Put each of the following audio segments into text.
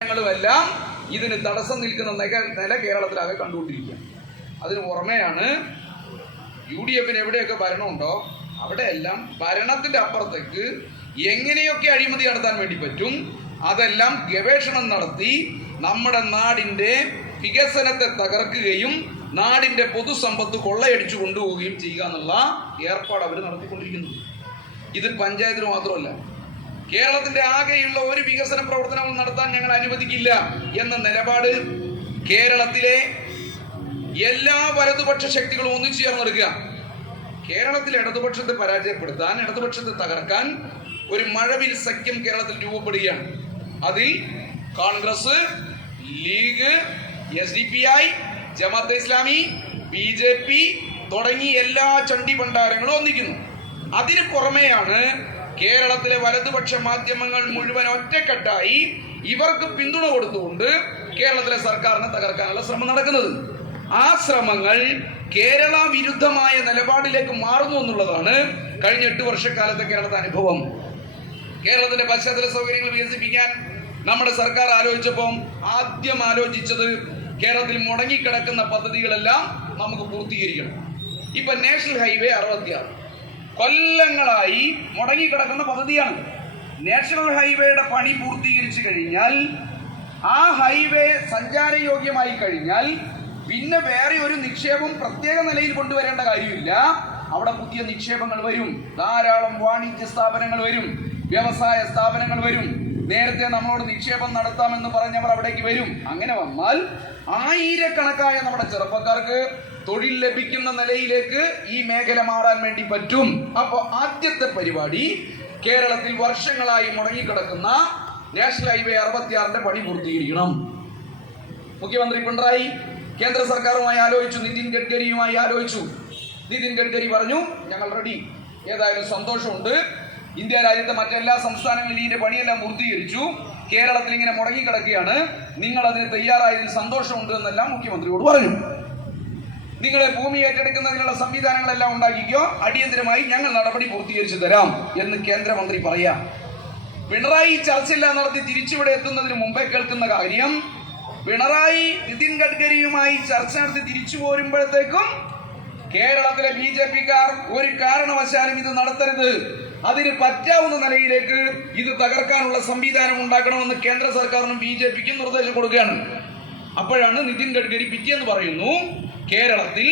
ങ്ങളുമെല്ലാം ഇതിന് തടസ്സം നിൽക്കുന്ന നില കേരളത്തിലാകെ കണ്ടുകൊണ്ടിരിക്കുക. അതിന് പുറമെയാണ് UDF എവിടെയൊക്കെ ഭരണമുണ്ടോ അവിടെയെല്ലാം ഭരണത്തിന്റെ അപ്പുറത്തേക്ക് എങ്ങനെയൊക്കെ അഴിമതി നടത്താൻ വേണ്ടി പറ്റും അതെല്ലാം ഗവേഷണം നടത്തി നമ്മുടെ നാടിന്റെ വികസനത്തെ തകർക്കുകയും നാടിന്റെ പൊതുസമ്പത്ത് കൊള്ളയടിച്ചു കൊണ്ടുപോവുകയും ചെയ്യുക എന്നുള്ള ഏർപ്പാട് അവർ നടത്തിക്കൊണ്ടിരിക്കുന്നു. ഇത് പഞ്ചായത്തിന് മാത്രമല്ല, കേരളത്തിന്റെ ആകെയുള്ള ഒരു വികസന പ്രവർത്തനവും നടത്താൻ ഞങ്ങൾ അനുവദിക്കില്ല എന്ന നിലപാട് കേരളത്തിലെ എല്ലാ വലതുപക്ഷ ശക്തികളും ഒന്നിച്ചു ചേർന്നെടുക്കുക. കേരളത്തിലെ ഇടതുപക്ഷത്തെ പരാജയപ്പെടുത്താൻ, ഇടതുപക്ഷത്തെ തകർക്കാൻ ഒരു മഴവിൽ സഖ്യം കേരളത്തിൽ രൂപപ്പെടുകയാണ്. അതിൽ കോൺഗ്രസ്, ലീഗ്, SDPI, ജമാഅത്തെ ഇസ്ലാമി, BJP തുടങ്ങി എല്ലാ ചണ്ടി ഭണ്ഡാരങ്ങളും ഒന്നിക്കുന്നു. അതിന് പുറമെയാണ് കേരളത്തിലെ വലതുപക്ഷ മാധ്യമങ്ങൾ മുഴുവൻ ഒറ്റക്കെട്ടായി ഇവർക്ക് പിന്തുണ കൊടുത്തുകൊണ്ട് കേരളത്തിലെ സർക്കാരിനെ തകർക്കാനുള്ള ശ്രമം നടക്കുന്നത്. ആ ശ്രമങ്ങൾ കേരള വിരുദ്ധമായ നിലപാടിലേക്ക് മാറുന്നു എന്നുള്ളതാണ് കഴിഞ്ഞ 8 വർഷക്കാലത്തെ കേരളത്തെ അനുഭവം. കേരളത്തിന്റെ പശ്ചാത്തല സൗകര്യങ്ങൾ വികസിപ്പിക്കാൻ നമ്മുടെ സർക്കാർ ആലോചിച്ചപ്പോൾ ആദ്യം ആലോചിച്ചത് കേരളത്തിൽ മുടങ്ങിക്കിടക്കുന്ന പദ്ധതികളെല്ലാം നമുക്ക് പൂർത്തീകരിക്കണം. ഇപ്പൊ നാഷണൽ ഹൈവേ 66 കൊല്ലങ്ങളായി മുടങ്ങിക്കിടക്കുന്ന പദ്ധതിയാണ്. നാഷണൽ ഹൈവേയുടെ പണി പൂർത്തീകരിച്ചു കഴിഞ്ഞാൽ, ആ ഹൈവേ സഞ്ചാരയോഗ്യമായി കഴിഞ്ഞാൽ പിന്നെ വേറെ ഒരു നിക്ഷേപം പ്രത്യേക നിലയിൽ കൊണ്ടുവരേണ്ട കാര്യമില്ല. അവിടെ പുതിയ നിക്ഷേപങ്ങൾ വരും, ധാരാളം വാണിജ്യ സ്ഥാപനങ്ങൾ വരും, വ്യവസായ സ്ഥാപനങ്ങൾ വരും. നേരത്തെ നമ്മളോട് നിക്ഷേപം നടത്താമെന്ന് പറഞ്ഞവർ അവിടേക്ക് വരും. അങ്ങനെ വന്നാൽ ആയിരക്കണക്കായ നമ്മുടെ ചെറുപ്പക്കാർക്ക് തൊഴിൽ ലഭിക്കുന്ന നിലയിലേക്ക് ഈ മേഖല മാറാൻ വേണ്ടി പറ്റും. അപ്പോൾ ആദ്യത്തെ പരിപാടി കേരളത്തിൽ വർഷങ്ങളായി മുടങ്ങിക്കിടക്കുന്ന നാഷണൽ ഹൈവേ 66 പണി പൂർത്തീകരിക്കണം. മുഖ്യമന്ത്രി പിണറായി കേന്ദ്ര സർക്കാരുമായി ആലോചിച്ചു, നിതിൻ ഗഡ്കരിയുമായി ആലോചിച്ചു. നിതിൻ ഗഡ്കരി പറഞ്ഞു, ഞങ്ങൾ റെഡി. ഏതായാലും സന്തോഷമുണ്ട്, ഇന്ത്യ രാജ്യത്തെ മറ്റെല്ലാ സംസ്ഥാനങ്ങളിലും ഇതിന്റെ പണിയെല്ലാം പൂർത്തീകരിച്ചു, കേരളത്തിൽ ഇങ്ങനെ മുടങ്ങിക്കിടക്കുകയാണ്, നിങ്ങൾ അതിന് തയ്യാറായതിൽ സന്തോഷമുണ്ട് എന്നെല്ലാം മുഖ്യമന്ത്രിയോട് പറഞ്ഞു. നിങ്ങളെ ഭൂമി ഏറ്റെടുക്കുന്നതിനുള്ള സംവിധാനങ്ങളെല്ലാം ഉണ്ടാക്കിക്കോ, അടിയന്തരമായി ഞങ്ങൾ നടപടി പൂർത്തീകരിച്ചു തരാം എന്ന് കേന്ദ്രമന്ത്രി പറയാം. പിണറായി ചർച്ചയെല്ലാം നടത്തി തിരിച്ചിവിടെ എത്തുന്നതിന് മുമ്പേ കേൾക്കുന്ന കാര്യം, പിണറായി നിതിൻ ഗഡ്കരിയുമായി ചർച്ച നടത്തി തിരിച്ചു പോരുമ്പോഴത്തേക്കും കേരളത്തിലെ BJPക്കാർ ഒരു കാരണവശാലും ഇത് നടത്തരുത്, അതിന് പറ്റാവുന്ന നിലയിലേക്ക് ഇത് തകർക്കാനുള്ള സംവിധാനം ഉണ്ടാക്കണമെന്ന് കേന്ദ്ര സർക്കാരിനും BJPക്കും നിർദ്ദേശം കൊടുക്കുകയാണ്. അപ്പോഴാണ് നിതിൻ ഗഡ്കരി പിറ്റേന്ന് പറയുന്നു, കേരളത്തിൽ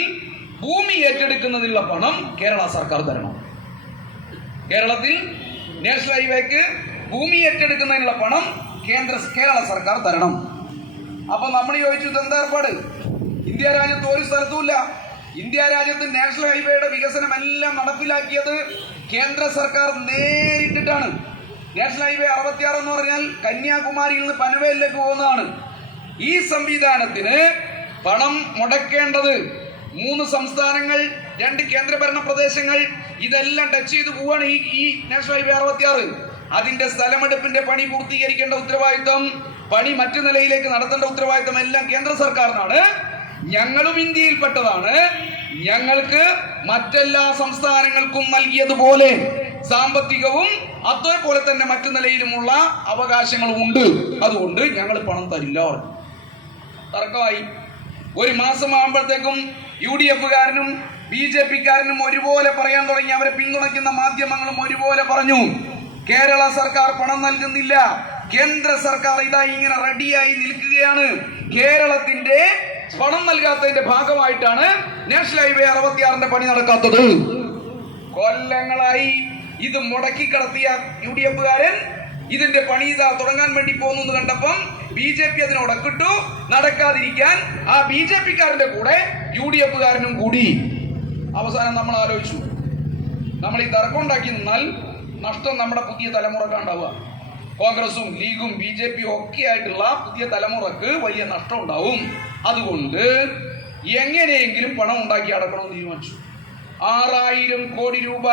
ഭൂമി ഏറ്റെടുക്കുന്നതിനുള്ള പണം കേരള സർക്കാർ തരണം. കേരളത്തിൽ നാഷണൽ ഹൈവേക്ക് ഭൂമി ഏറ്റെടുക്കുന്നതിനുള്ള പണം കേരള സർക്കാർ തരണം. അപ്പൊ നമ്മൾ ചോദിച്ചു, ഇതെന്താ ഏർപ്പാട്? ഇന്ത്യ രാജ്യത്ത് ഒരു സ്ഥലത്തുമില്ല. ഇന്ത്യ രാജ്യത്ത് നാഷണൽ ഹൈവേയുടെ വികസനം എല്ലാം നടപ്പിലാക്കിയത് കേന്ദ്ര സർക്കാർ നേരിട്ടിട്ടാണ്. നാഷണൽ ഹൈവേ 66 എന്ന് പറഞ്ഞാൽ കന്യാകുമാരിയിൽ നിന്ന് പനവേലിലേക്ക് പോകുന്നതാണ്. ഈ സംവിധാനത്തിന് പണം മുടക്കേണ്ടത് 3 സംസ്ഥാനങ്ങൾ, 2 കേന്ദ്രഭരണ പ്രദേശങ്ങൾ, ഇതെല്ലാം ടച്ച് ചെയ്ത് പോവാണ് ഈ നാഷണൽ ഹൈവേ 66. അതിന്റെ സ്ഥലമെടുപ്പിന്റെ പണി പൂർത്തീകരിക്കേണ്ട ഉത്തരവാദിത്വം, പണി മറ്റു നിലയിലേക്ക് നടത്തേണ്ട ഉത്തരവാദിത്വം എല്ലാം കേന്ദ്ര സർക്കാരിനാണ്. ഞങ്ങളും ഇന്ത്യയിൽപ്പെട്ടതാണ്. ഞങ്ങൾക്ക് മറ്റെല്ലാ സംസ്ഥാനങ്ങൾക്കും നൽകിയതുപോലെ സാമ്പത്തികവും അതേപോലെ തന്നെ മറ്റു നിലയിലുമുള്ള അവകാശങ്ങളും ഉണ്ട്. അതുകൊണ്ട് ഞങ്ങൾ പണം തരില്ല. തർക്കമായി. ഒരു മാസം ആകുമ്പോഴത്തേക്കും UDFകാരനും BJPക്കാരനും ഒരുപോലെ പറയാൻ തുടങ്ങി. അവരെ പിന്തുണയ്ക്കുന്ന മാധ്യമങ്ങളും ഒരുപോലെ പറഞ്ഞു, കേരള സർക്കാർ പണം നൽകുന്നില്ല, കേന്ദ്ര സർക്കാർ ഇതാ ഇങ്ങനെ റെഡിയായി നിൽക്കുകയാണ്. കേരളത്തിന്റെ പണം നൽകാത്തതിന്റെ ഭാഗമായിട്ടാണ് നാഷണൽ ഹൈവേ 66 പണി നടക്കാത്തത്. കൊല്ലങ്ങളായി ഇത് മുടക്കി കടത്തിയ UDFകാരൻ ഇതിന്റെ പണി ഇതാ തുടങ്ങാൻ വേണ്ടി പോകുന്നു കണ്ടപ്പം BJP അതിനോടക്കിട്ടു. നടക്കാതിരിക്കാൻ ആ BJPക്കാരന്റെ കൂടെ UDFകാരനും കൂടി. അവസാനം നമ്മൾ ആലോചിച്ചു, നമ്മൾ ഈ തർക്കം ഉണ്ടാക്കി നിന്നാൽ നഷ്ടം നമ്മുടെ പുതിയ തലമുറക്കാണ്ടാവുക. കോൺഗ്രസും ലീഗും BJPയും ഒക്കെ ആയിട്ടുള്ള പുതിയ തലമുറക്ക് വലിയ നഷ്ടം ഉണ്ടാവും. അതുകൊണ്ട് എങ്ങനെയെങ്കിലും പണം ഉണ്ടാക്കി അടക്കണമെന്ന് തീരുമാനിച്ചു. 6000 കോടി രൂപ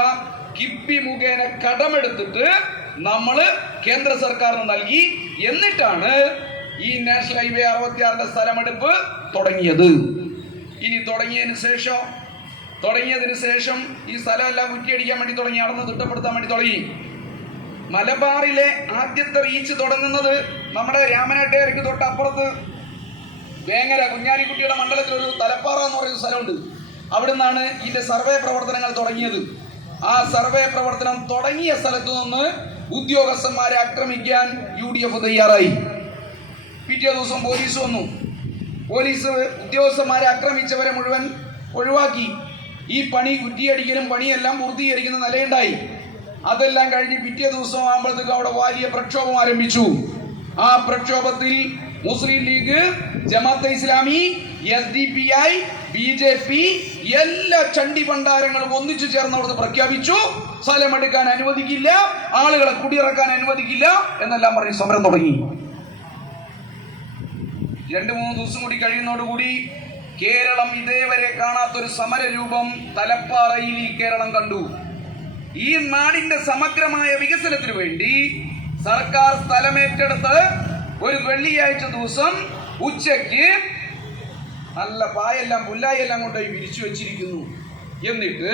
കിഫ്ബി മുഖേന കടമെടുത്തിട്ട് നമ്മൾ കേന്ദ്ര സർക്കാരിന് നൽകി. എന്നിട്ടാണ് ഈ നാഷണൽ ഹൈവേ 66 സ്ഥലമെടുപ്പ് തുടങ്ങിയത്. ഇനി തുടങ്ങിയതിന് ശേഷം ഈ സ്ഥലമെല്ലാം കുറ്റിയടിക്കാൻ വേണ്ടി തുടങ്ങി, അളന്ന് തിട്ടപ്പെടുത്താൻ വേണ്ടി തുടങ്ങി. മലബാറിലെ ആദ്യത്തെ റീച്ച് തുടങ്ങുന്നത് നമ്മുടെ രാമനാട്ടുകാർക്ക് തൊട്ടപ്പുറത്ത് വേങ്ങര കുഞ്ഞാലിക്കുട്ടിയുടെ മണ്ഡലത്തിൽ ഒരു തലപ്പാറ എന്ന് പറയുന്ന സ്ഥലമുണ്ട്. അവിടെ നിന്നാണ് ഇതിന്റെ സർവേ പ്രവർത്തനങ്ങൾ തുടങ്ങിയത്. ആ സർവേ പ്രവർത്തനം തുടങ്ങിയ സ്ഥലത്തു നിന്ന് ഉദ്യോഗസ്ഥന്മാരെ ആക്രമിക്കാൻ UDF തയ്യാറായി. പിറ്റേ ദിവസം പോലീസ് വന്നു. പോലീസ് ഉദ്യോഗസ്ഥന്മാരെ ആക്രമിച്ചവരെ മുഴുവൻ ഒഴിവാക്കി. ഈ പണി കുറ്റിയടിക്കലും പണിയെല്ലാം പൂർത്തീകരിക്കുന്ന നിലയുണ്ടായി. അതെല്ലാം കഴിഞ്ഞ് പിറ്റേ ദിവസം ആകുമ്പോഴത്തേക്ക് അവിടെ വലിയ പ്രക്ഷോഭം ആരംഭിച്ചു. ആ പ്രക്ഷോഭത്തിൽ മുസ്ലിം ലീഗ്, ജമാഅത്തെ ഇസ്ലാമി, SDPI, BJP എല്ലാ ചണ്ടി ഭണ്ഡാരങ്ങളും ഒന്നിച്ചു ചേർന്ന് അവിടുന്ന് പ്രഖ്യാപിച്ചു, സ്ഥലമെടുക്കാൻ അനുവദിക്കില്ല, ആളുകളെ കുടിയിറക്കാൻ അനുവദിക്കില്ല എന്നെല്ലാം പറഞ്ഞ് സമരം തുടങ്ങി. 2-3 ദിവസം കൂടി കഴിയുന്നതോടുകൂടി കേരളം ഇതേവരെ കാണാത്തൊരു സമരരൂപം തലപ്പാറയിൽ ഈ കേരളം കണ്ടു. ഈ നാടിന്റെ സമഗ്രമായ വികസനത്തിന് വേണ്ടി സർക്കാർ സ്ഥലമേറ്റെടുത്ത് ഒരു വെള്ളിയാഴ്ച ദിവസം ഉച്ചയ്ക്ക് നല്ല പായെല്ലാം പുല്ലായെല്ലാം കൊണ്ടുപോയി വിരിച്ചു വെച്ചിരിക്കുന്നു. എന്നിട്ട്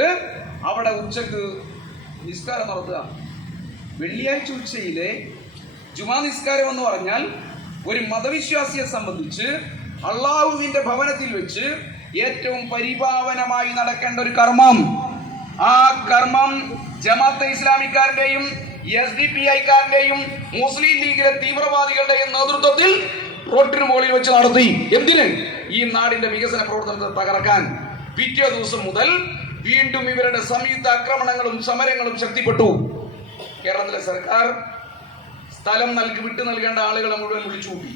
അവിടെ ഉച്ചക്ക് നിസ്കാരം നടത്തുക. വെള്ളിയാഴ്ച ഉച്ചയിലെ ജുമാ നിസ്കാരം എന്ന് പറഞ്ഞാൽ ഒരു മതവിശ്വാസിയെ സംബന്ധിച്ച് അള്ളാഹുവിന്റെ ഭവനത്തിൽ വെച്ച് ഏറ്റവും പരിപാവനമായി നടക്കേണ്ട ഒരു കർമ്മം. ആ കർമ്മം ജമാഅത്തെ ഇസ്ലാമിക്കാരുടെയും SDPI-കാരുടെയും മുസ്ലിം ലീഗിലെ തീവ്രവാദികളുടെയും നേതൃത്വത്തിൽ റോട്ടിന് മുകളിൽ വെച്ച് നടത്തി. എന്തിന്? ഈ നാടിന്റെ വികസന പ്രവർത്തനത്തെ തകർക്കാൻ. പിറ്റേ ദിവസം മുതൽ വീണ്ടും ഇവരുടെ സംയുക്ത ആക്രമണങ്ങളും സമരങ്ങളും ശക്തിപ്പെട്ടു. കേരളത്തിലെ സർക്കാർ സ്ഥലം വിട്ടു നൽകേണ്ട ആളുകളെ മുഴുവൻ വിളിച്ചുകൂട്ടി.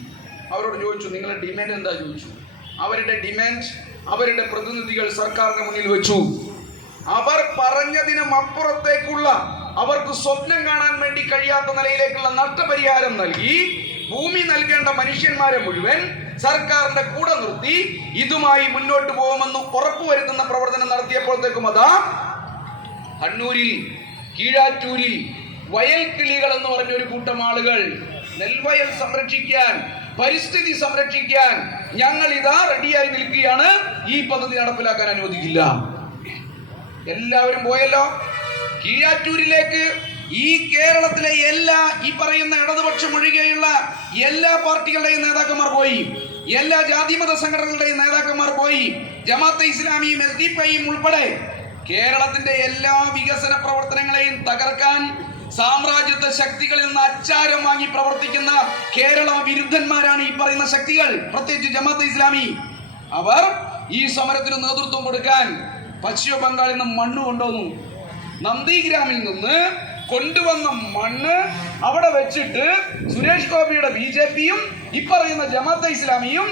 അവരോട് ചോദിച്ചു, നിങ്ങളുടെ ഡിമാൻഡ് എന്താ ചോദിച്ചു. അവരുടെ ഡിമാൻഡ് അവരുടെ പ്രതിനിധികൾ സർക്കാരിന് മുന്നിൽ വെച്ചു. അവർ പറഞ്ഞതിനും അപ്പുറത്തേക്കുള്ള, അവർക്ക് സ്വപ്നം കാണാൻ വേണ്ടി കഴിയാത്ത നിലയിലേക്കുള്ള നഷ്ടപരിഹാരം നൽകി ഭൂമി നൽകേണ്ട മനുഷ്യന്മാരെ മുഴുവൻ സർക്കാരിന്റെ കൂടെ നിർത്തി ഇതുമായി മുന്നോട്ട് പോകുമെന്ന് ഉറപ്പുവരുത്തുന്ന പ്രവർത്തനം നടത്തിയപ്പോഴത്തേക്കും അതാ കണ്ണൂരിൽ കീഴാറ്റൂരിൽ വയൽ കിളികൾ എന്ന് പറഞ്ഞ ഒരു കൂട്ടം ആളുകൾ നെൽവയൽ സംരക്ഷിക്കാൻ, പരിസ്ഥിതി സംരക്ഷിക്കാൻ ഞങ്ങൾ ഇതാ റെഡിയായി നിൽക്കുകയാണ്, ഈ പദ്ധതി നടപ്പിലാക്കാൻ അനുവദിക്കില്ല. എല്ലാവരും പോയല്ലോ. കീഴാറ്റൂരിലേക്ക് ഈ കേരളത്തിലെ എല്ലാ ഈ പറയുന്ന ഇടതുപക്ഷം ഒഴികെയുള്ള എല്ലാ പാർട്ടികളുടെയും നേതാക്കന്മാർ പോയി, എല്ലാ ജാതിമത സംഘടനകളുടെയും നേതാക്കന്മാർ പോയി, ജമാഅത്തെ ഇസ്ലാമിയും SDPI-യും ഉൾപ്പെടെ കേരളത്തിന്റെ എല്ലാ വികസന പ്രവർത്തനങ്ങളെയും തകർക്കാൻ സാമ്രാജ്യത്വ ശക്തികളിൽ നിന്ന് അച്ചാരം വാങ്ങി പ്രവർത്തിക്കുന്ന കേരള വിരുദ്ധന്മാരാണ് ഈ പറയുന്ന ശക്തികൾ, പ്രത്യേകിച്ച് ജമാഅത്തെ ഇസ്ലാമി. അവർ ഈ സമരത്തിന് നേതൃത്വം കൊടുക്കാൻ പശ്ചിമ ബംഗാളിൽ നിന്ന് മണ്ണ് കൊണ്ടുവന്നു. നന്ദിഗ്രാമിൽ നിന്ന് കൊണ്ടുവന്ന മണ്ണ് അവിടെ വെച്ചിട്ട് സുരേഷ് ഗോപിയുടെ BJP-യും ഈ പറയുന്ന ജമാഅത്തെ ഇസ്ലാമിയും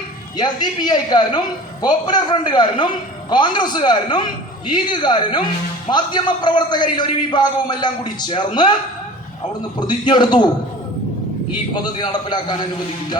SDPI-കാരനും പോപ്പുലർ ഫ്രണ്ടുകാരനും കോൺഗ്രസുകാരനും ലീഗുകാരനും മാധ്യമ പ്രവർത്തകരിൽ ഒരു വിഭാഗവും എല്ലാം കൂടി ചേർന്ന് അവിടുന്ന് പ്രതിജ്ഞ എടുത്തു, ഈ പദ്ധതി നടപ്പിലാക്കാൻ അനുവദിക്കില്ല.